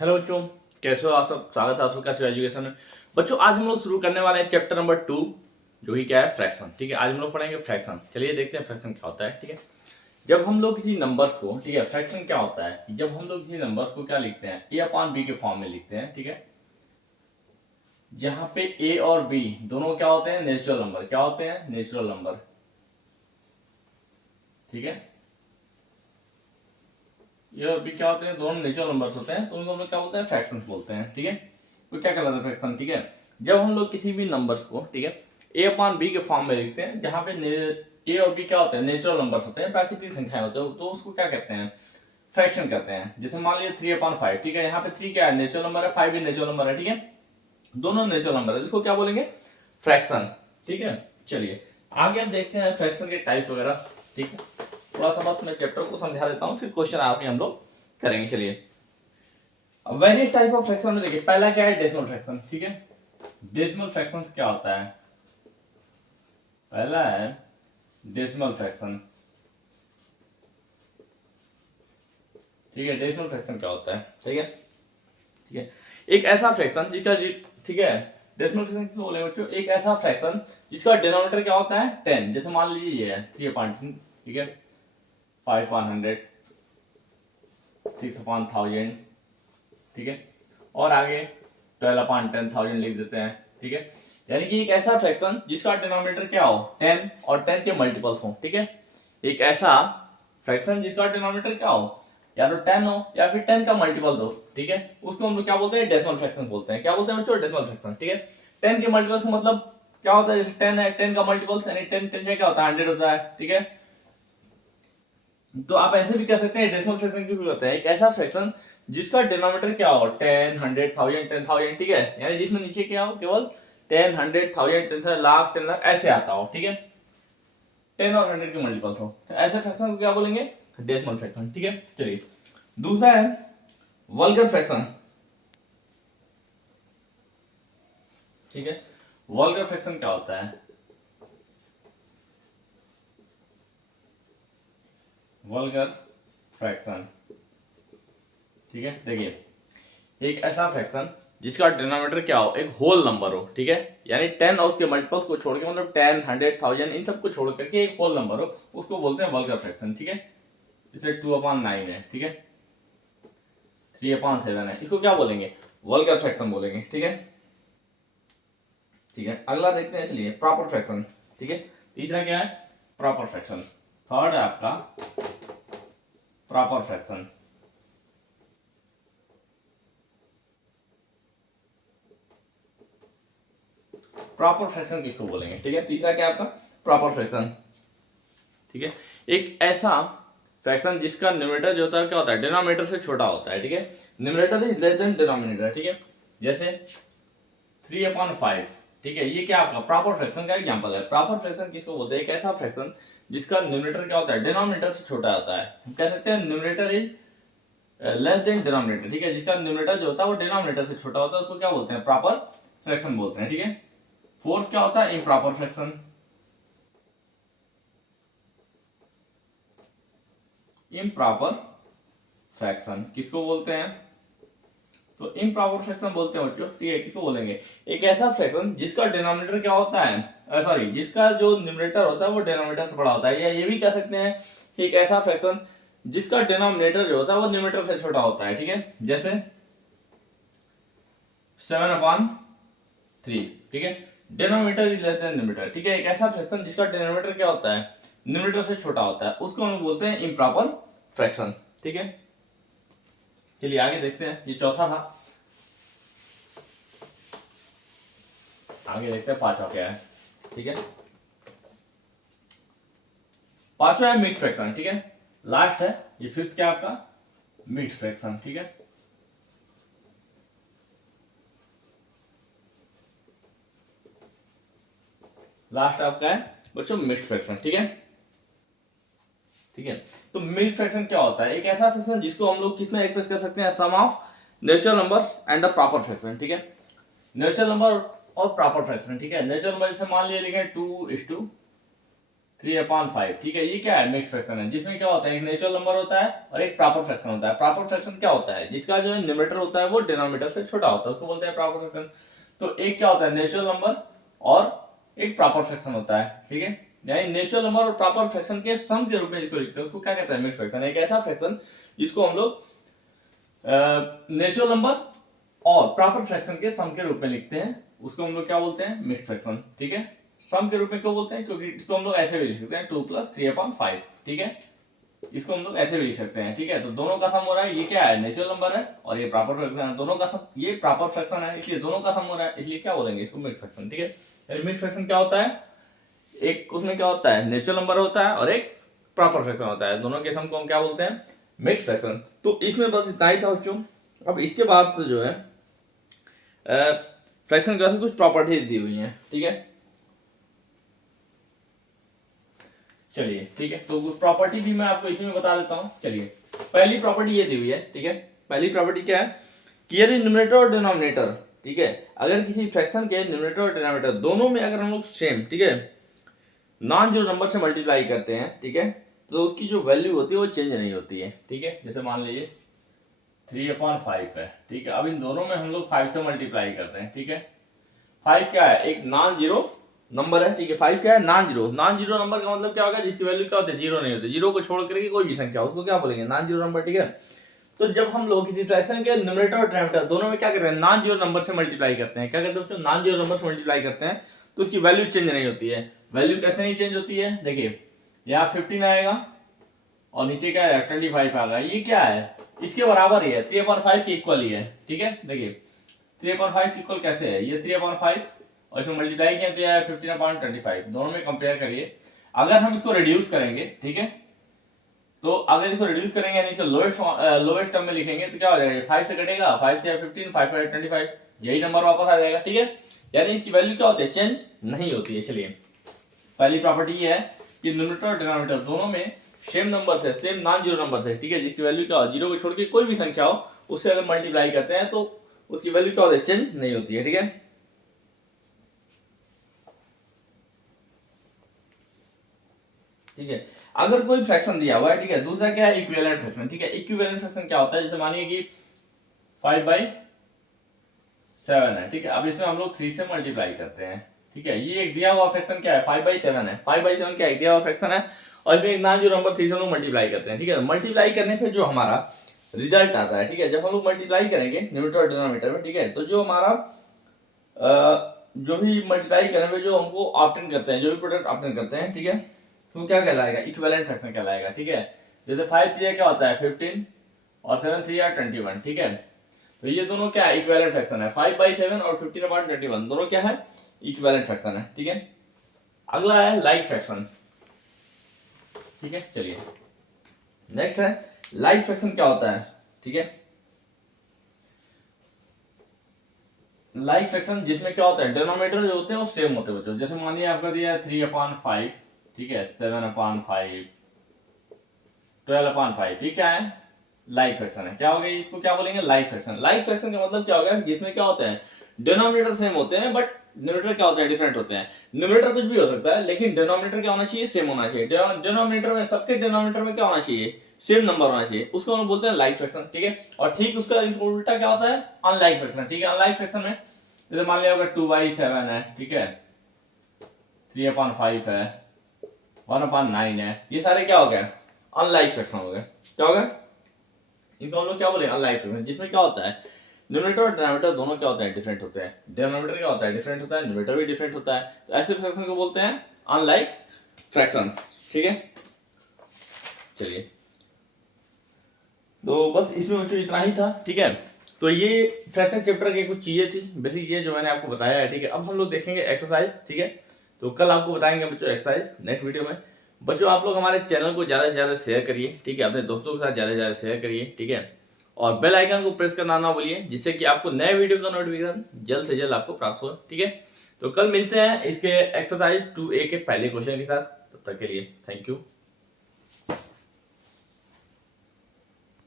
Hello बच्चों, कैसे हो आप सब। स्वागत है आप सबका एजुकेशन में। बच्चों आज हम लोग शुरू करने वाले हैं चैप्टर नंबर 2, जो कि क्या है फ्रैक्शन। ठीक है, आज हम लोग पढ़ेंगे फ्रैक्शन। चलिए देखते हैं फ्रैक्शन क्या होता है। ठीक है, जब हम लोग किसी नंबर्स को, ठीक है, फ्रैक्शन क्या होता है कि जब हम लोग किसी नंबर्स को क्या लिखते हैं, ए अपॉन बी के फॉर्म में लिखते हैं। ठीक है, जहाँ पे ए और बी दोनों क्या होते हैं, नेचुरल नंबर। क्या होते हैं, नेचुरल नंबर। ठीक है, ये और बी क्या होते हैं, दोनों नेचुरल नंबर्स होते हैं, तो उनको हम लोग क्या बोलते हैं, फ्रैक्शंस बोलते हैं। ठीक है, तो क्या कहलाता है फ्रैक्शन। ठीक है, जब हम लोग किसी भी नंबर्स को, ठीक है, ए अपॉन बी के फॉर्म में लिखते हैं, जहाँ पे ए और बी क्या होते हैं, नेचुरल नंबर्स होते हैं, प्राकृतिक संख्याएं होते हैं, तो उसको क्या कहते हैं, फ्रैक्शन कहते हैं। जैसे मान लीजिए 3/5। ठीक है, यहाँ पे 3 क्या है, नेचुरल नंबर है, 5 भी नेचुरल नंबर है। ठीक है, दोनों नेचुरल नंबर है, जिसको क्या बोलेंगे, फ्रैक्शन। ठीक है, चलिए आगे हम देखते हैं फ्रैक्शन के टाइप्स वगैरह। ठीक है, थोड़ा सा बस मैं चैप्टर को समझा देता हूँ, फिर क्वेश्चन आगे हम लोग करेंगे। चलिए, वेरियस टाइप ऑफ फ्रैक्शन में देखिए, पहला क्या है, डेसिमल फ्रैक्शन। ठीक है, डेसिमल फ्रैक्शन क्या होता है, पहला है डेसिमल फ्रैक्शन। ठीक है, डेसिमल फ्रैक्शन क्या होता है। ठीक है, ठीक है, एक ऐसा फ्रैक्शन जिसका ठीक है, डेसिमल फ्रैक्शन किसको बोले बच्चों, एक ऐसा फ्रैक्शन जिसका डिनोमिनेटर क्या होता है, 10। जैसे मान लीजिए ये है 3/1000। ठीक है, 5/100, 6/1000। ठीक है, और आगे 12/10,000 लिख देते हैं। ठीक है, यानी कि एक ऐसा फ्रैक्शन जिसका डिनोमिनेटर क्या हो, 10 और 10 के मल्टीपल्स हो। ठीक है, एक ऐसा फ्रैक्शन जिसका डिनोमिनेटर क्या हो, या तो 10 हो या फिर 10 का मल्टीपल दो। ठीक है, उसको हम लोग क्या बोलते हैं, डेसिमल फ्रैक्शन बोलते हैं। क्या बोलते हैं बच्चों, डेसिमल फ्रैक्शन। ठीक है, 10 के मल्टीपल्स का मतलब क्या होता है, जैसे 10 है, 10 का मल्टीपल्स यानी 10 10 क्या होता है, 100 होता है। ठीक है, तो आप ऐसे भी कह सकते हैं, डेसिमल फ्रैक्शन क्यों होता है, एक ऐसा फ्रैक्शन जिसका डिनोमिनेटर क्या हो, 10, 100, 1000, 10,000। ठीक है, यानी जिसमें नीचे क्या हो, केवल 10, 100, 1000, 10,000, लाख, 10 लाख ऐसे आता हो। ठीक है, 10 और 100 के मल्टीपल्स हो, ऐसे फ्रैक्शन को क्या बोलेंगे, डेसिमल फ्रैक्शन। ठीक है, चलिए दूसरा है वल्गर फ्रैक्शन। ठीक है, वल्गर फ्रैक्शन क्या होता है, वल्गर फ्रैक्शन। ठीक है, देखिए एक ऐसा फ्रैक्शन जिसका डिनोमिनेटर क्या हो, एक होल नंबर हो। ठीक है, यानी 10 और उसके मल्टीपल्स को छोड़ के, मतलब 10, 100, 1000 इन सब को छोड़ करके एक होल नंबर हो, उसको बोलते हैं वल्गर फ्रैक्शन। ठीक है, जैसे 2/9 है। ठीक है, 3/7 है, इसको क्या बोलेंगे, वल्गर फ्रैक्शन बोलेंगे। ठीक है, ठीक है, अगला देखते हैं, इसलिए प्रॉपर फ्रैक्शन। ठीक है, तीसरा क्या है, प्रॉपर फ्रैक्शन। थर्ड है आपका प्रॉपर फ्रैक्शन। प्रॉपर फ्रैक्शन किसको बोलेंगे। ठीक है, तीसरा क्या आपका, प्रॉपर फ्रैक्शन। ठीक है, एक ऐसा फ्रैक्शन जिसका न्यूमरेटर जो होता है क्या होता है, डिनोमिनेटर से छोटा होता है। ठीक है, numerator is less than denominator. ठीक है, जैसे 3/5। ठीक है, ये क्या आपका प्रॉपर फ्रैक्शन का एग्जांपल है। प्रॉपर फ्रैक्शन किसको बोलते हैं, एक ऐसा फ्रैक्शन जिसका न्यूमरेटर क्या होता है, डिनोमिनेटर से छोटा होता है। हम कह सकते हैं numerator is less than denominator. ठीक है, जिसका न्यूमरेटर जो होता है वो डिनोमिनेटर से छोटा होता है, उसको क्या बोलते हैं, प्रॉपर फ्रैक्शन बोलते हैं। ठीक है, फोर्थ क्या होता है, इम्प्रॉपर फ्रैक्शन। इम्प्रॉपर फ्रैक्शन किसको बोलते हैं, तो इम्प्रॉपर फ्रैक्शन बोलते हैं बच्चों। ठीक है, किसको बोलेंगे, एक ऐसा फ्रैक्शन जिसका डिनोमिनेटर क्या होता है, सॉरी, जिसका जो न्यूमरेटर होता है वो डिनोमिनेटर से बड़ा होता है, या ये भी कह सकते हैं कि एक ऐसा फ्रैक्शन जिसका डिनोमिनेटर जो होता है वो न्यूमरेटर से छोटा होता है। ठीक है, जैसे 7/3। ठीक है, denominator is less than numerator. ठीक है, एक ऐसा फ्रैक्शन जिसका डिनोमिनेटर क्या होता है, न्यूमरेटर से छोटा होता है, उसको हम बोलते हैं इम्प्रॉपर फ्रैक्शन। ठीक है, चलिए आगे देखते हैं, ये चौथा था। आगे देखते हैं पांचवा क्या है। ठीक है, पांचवा है मिड फ्रैक्शन। ठीक है, लास्ट है ये फिफ्थ क्या आपका, मिड फ्रैक्शन। ठीक है, लास्ट आपका है बच्चों मिड फ्रैक्शन। ठीक है, ठीक है, तो मिड फ्रैक्शन क्या होता है, एक ऐसा फ्रैक्शन जिसको हम लोग कितना एक्सप्रेस कर सकते हैं, sum of natural numbers and the proper fraction. ठीक है, नेचुरल नंबर और प्रॉपर फ्रैक्शन। ठीक है, नेचुरल नंबर जैसे मान लिया लिखें 2:2, 3/5, ठीक है। ये क्या है, मिक्स फ्रैक्शन है, जिसमें क्या होता है, एक नेचुरल नंबर होता है और एक प्रॉपर फ्रैक्शन होता है। प्रॉपर फ्रैक्शन क्या होता है, जिसका जो न्यूमरेटर होता है वो डिनोमिनेटर से छोटा होता है, उसको बोलते हैं प्रॉपर फ्रैक्शन। तो एक क्या होता है, नेचुरल नंबर और एक प्रॉपर फ्रैक्शन होता है, ठीक है। यानी नेचुरल नंबर और प्रॉपर फ्रैक्शन के सम के रूप में जिसको लिखते हैं उसको क्या कहते हैं, मिक्स फ्रैक्शन। एक ऐसा फ्रैक्शन जिसको हम लोग नेचुरल नंबर और प्रॉपर फ्रैक्शन के सम के रूप में लिखते हैं, उसको हम लोग क्या बोलते हैं, मिक्स फ्रैक्शन, ठीक है। सम के रूप में क्यों बोलते हैं, क्योंकि इसको हम लोग ऐसे भी लिख सकते हैं 2 + 3/5, ठीक है। इसको हम लोग ऐसे भी लिख सकते हैं, ठीक है। तो दोनों का सम हो रहा है, ये क्या है, नेचुरल नंबर है और ये प्रॉपर फ्रैक्शन है, दोनों का सम, ये प्रॉपर फ्रैक्शन है इसलिए दोनों का सम हो रहा है, इसलिए क्या बोलेंगे, इसको मिक्स फ्रैक्शन, ठीक है। मिक्स फ्रैक्शन क्या होता है, एक उसमें क्या होता है, नेचुरल नंबर होता है और एक प्रॉपर फ्रैक्शन होता है, दोनों के सम को हम क्या बोलते हैं, मिक्स फ्रैक्शन। तो इसमें बस इतना ही था बच्चों। अब इसके बाद से जो है फ्रैक्शन के वैसे कुछ प्रॉपर्टीज दी हुई हैं, ठीक है। चलिए ठीक है, तो प्रॉपर्टी भी मैं आपको इसमें बता देता हूँ। चलिए, पहली प्रॉपर्टी ये दी हुई है, ठीक है। पहली प्रॉपर्टी क्या है कि यदि न्यूमरेटर और डिनोमिनेटर, ठीक है, अगर किसी फ्रैक्शन के न्यूमरेटर और डिनोमिनेटर दोनों में अगर हम लोग सेम, ठीक है, नॉन जीरो नंबर से मल्टीप्लाई करते हैं, ठीक है, तो उसकी जो वैल्यू होती है वो चेंज नहीं होती है, ठीक है। जैसे मान लीजिए 3/5 है, ठीक है। अब इन दोनों में हम लोग 5 से मल्टीप्लाई करते हैं, ठीक है। 5 क्या है, एक नॉन जीरो नंबर है, ठीक है। 5 क्या है, non zero. Non zero number का मतलब क्या होगा, जिसकी वैल्यू क्या होती है, जीरो नहीं होती। जीरो को छोड़ करके कोई भी संख्या उसको क्या बोलेंगे, नॉन जीरो नंबर, ठीक है। तो जब हम लोग किसी फ्रैक्शन के न्यूमरेटर और डिनोमिनेटर दोनों में क्या करते हैं, नॉन जीरो नंबर से मल्टीप्लाई करते हैं, क्या करते हैं उसको, नॉन जीरो नंबर से मल्टीप्लाई करते हैं, तो उसकी वैल्यू चेंज नहीं होती है। वैल्यू कैसे नहीं चेंज होती है, देखिए यहाँ 15 आएगा और नीचे क्या है, 25 आ गया। ये क्या है, इसके बराबर ही है, 3/5 के इक्वल ही है, ठीक है। देखिए 3/5 के इक्वल कैसे है, ये 3/5 और इसमें मल्टीप्लाई किया तो है 15/25, दोनों में कंपेयर करिए। अगर हम इसको रिड्यूस करेंगे, ठीक है, तो अगर इसको रिड्यूस करेंगे यानी इसको लोवेस्ट टर्म में लिखेंगे तो क्या हो जाएगा, 5 से कटेगा, 5 से 15, 5 से 25, यही नंबर वापस आ जाएगा, ठीक है। यानी इसकी वैल्यू क्या होती है, चेंज नहीं होती है। चलिए, पहली प्रॉपर्टी ये है कि न्यूमरेटर और डिनोमिनेटर दोनों में सेम नंबर से, सेम नॉन जीरो नंबर से, ठीक है, जिसकी वैल्यू क्या हो, जीरो को छोड़ के कोई भी संख्या हो उससे अगर मल्टीप्लाई करते हैं तो उसकी वैल्यू क्या होती है, चेंज नहीं होती है, ठीक है। ठीक है, अगर कोई फ्रैक्शन दिया हुआ है, ठीक है, दूसरा क्या है, इक्विवेलेंट फ्रैक्शन, ठीक है। इक्विवेलेंट फ्रैक्शन क्या होता है, जैसे मानिए कि 5/7 है, ठीक है। अब इसमें हम लोग 3 से मल्टीप्लाई करते हैं, ठीक है। ये एक दिया हुआ फ्रैक्शन क्या है, 5/7 है। 5/7 क्या है, एक दिया हुआ फ्रैक्शन है और इसमें एक नॉन जीरो नंबर 3 से हम लोग मल्टीप्लाई करते हैं, ठीक है। मल्टीप्लाई करने पे जो हमारा रिजल्ट आता है, ठीक है, जब हम लोग मल्टीप्लाई करेंगे न्यूमरेटर और डिनोमिनेटर में, ठीक है, तो जो हमारा जो भी मल्टीप्लाई करने में जो हमको ऑब्टेन करते हैं, जो भी प्रोडक्ट ऑब्टेन करते हैं, ठीक है, तो क्या कहलाएगा, इक्विवेलेंट फ्रैक्शन कहलाएगा, ठीक है। जैसे 5 3 क्या होता है, 15 और 7 3 21, ठीक है। तो ये दोनों क्या है, इक्विवेलेंट फ्रैक्शन है। 5/7 और 15/21 दोनों क्या है, इक्विवेलेंट फ्रैक्शन है, ठीक है। अगला है लाइक फ्रैक्शन, ठीक है। चलिए, नेक्स्ट है लाइक फ्रैक्शन क्या होता है, ठीक है। लाइक फ्रैक्शन जिसमें क्या होता है, डिनोमिनेटर जो होते हैं वो सेम होते हैं बच्चों। जैसे मानिए आपका दिया है 3/5, ठीक है, 7/5, 12/5, ये क्या है, लाइक फ्रैक्शन है। क्या हो गया, इसको क्या बोलेंगे, लाइक फ्रैक्शन। लाइक फ्रैक्शन का मतलब क्या होगा, जिसमें क्या होता है, डिनोमिनेटर सेम होते हैं बट न्यूमरेटर क्या होता है, डिफरेंट होते हैं। न्यूमरेटर कुछ भी हो सकता है लेकिन डिनोमिनेटर क्या होना चाहिए, सेम होना चाहिए। डिनोमिनेटर में, सबके डिनोमिनेटर में क्या होना चाहिए, सेम नंबर होना चाहिए, उसको हम बोलते हैं लाइक फ्रैक्शन, ठीक है। और ठीक उसका उल्टा क्या होता है, अनलाइक फ्रैक्शन, ठीक है। अनलाइक फ्रैक्शन में जैसे मान लिया 2/7 है, ठीक है, 3/5 है, 1/9 है, ये सारे क्या हो गए, अनलाइक फ्रैक्शन हो गए। क्या हो गया, इनको हम लोग क्या बोले, अनलाइक फ्रैक्शन, जिसमें क्या होता है, न्यूमरेटर और डिनोमिनेटर दोनों क्या होते हैं, डिफरेंट होते हैं। डिनोमिनेटर क्या होता है, डिफरेंट होता है, न्यूमरेटर भी डिफरेंट होता है। तो ऐसे फ्रैक्शन को बोलते हैं अनलाइक फ्रैक्शन, ठीक है। चलिए, तो बस इसमें बच्चों इतना ही था, ठीक है। तो ये फ्रैक्शन चैप्टर की कुछ चीज़ें थी, बेसिक चीज़ें जो मैंने आपको बताया है, ठीक है। अब हम लोग देखेंगे एक्सरसाइज, ठीक है। तो कल आपको बताएंगे बच्चों एक्सरसाइज नेक्स्ट वीडियो में। बच्चों आप लोग हमारे चैनल को ज़्यादा से ज़्यादा शेयर करिए, ठीक है, अपने दोस्तों के साथ ज़्यादा से ज़्यादा शेयर करिए, ठीक है। और बेल आइकन को प्रेस करना ना भूलिए, जिससे कि आपको नए वीडियो का नोटिफिकेशन जल्द से जल्द आपको प्राप्त हो, ठीक है। तो कल मिलते हैं इसके एक्सरसाइज 2A के पहले क्वेश्चन के साथ, तब तक के लिए थैंक यू।